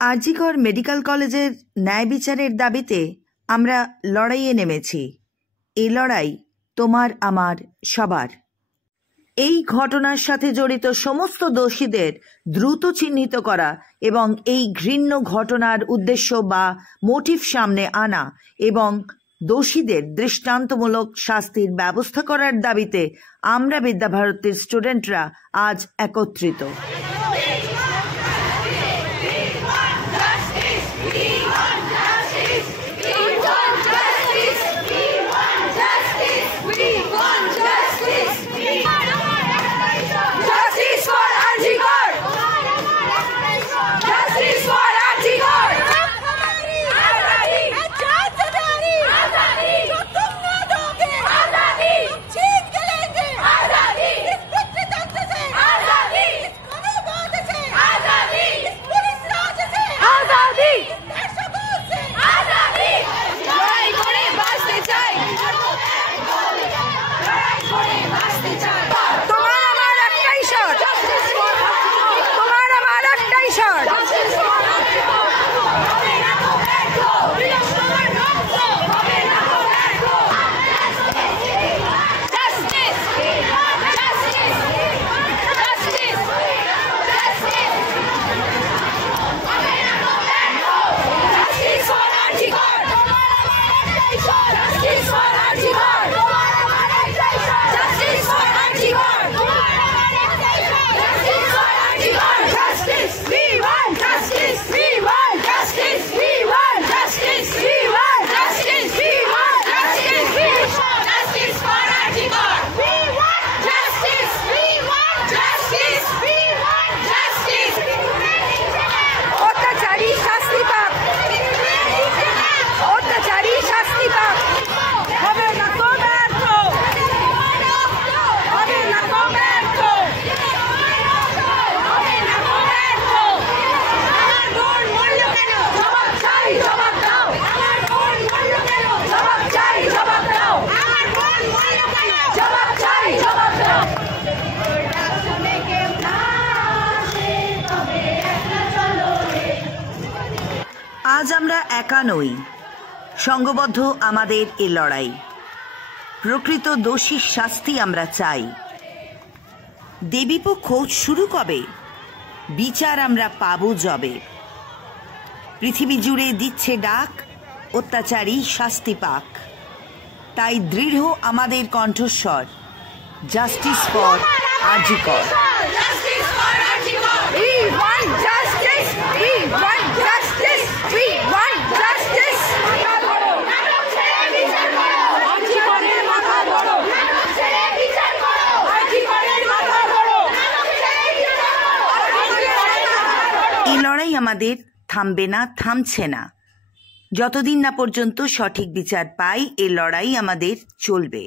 RG Kar medical কলেজের ন্যায় বিচারের দাবিতে আমরা লড়াইয়ে নেমেছি। এই লড়াই তোমার আমার সবার। এই ঘটনার সাথে জড়িত সমস্ত দোষীদের দ্রুত চিহ্নিত করা এবং এই ঘৃণ্য ঘটনার উদ্দেশ্য বা মোটিভ সামনে আনা এবং দোষীদের দৃষ্টান্তমূলক শাস্তির ব্যবস্থা করার দাবিতে আমরা বিদ্যাভারতীর স্টুডেন্টরা আজ একত্রিত। আজ আমরা একা নই, সংঘবদ্ধ আমাদের এ লড়াই। প্রকৃত দোষীর শাস্তি আমরা চাই। দেবীপক্ষ শুরু কবে, বিচার আমরা পাবো যবে। পৃথিবী জুড়ে দিচ্ছে ডাক, অত্যাচারী শাস্তি পাক। তাই দৃঢ় আমাদের কণ্ঠস্বর, জাস্টিস ফর আরজিকর। এই লড়াই আমাদের থামবে না, থামছে না। যতদিন না পর্যন্ত সঠিক বিচার পাই, এই লড়াই আমাদের চলবে।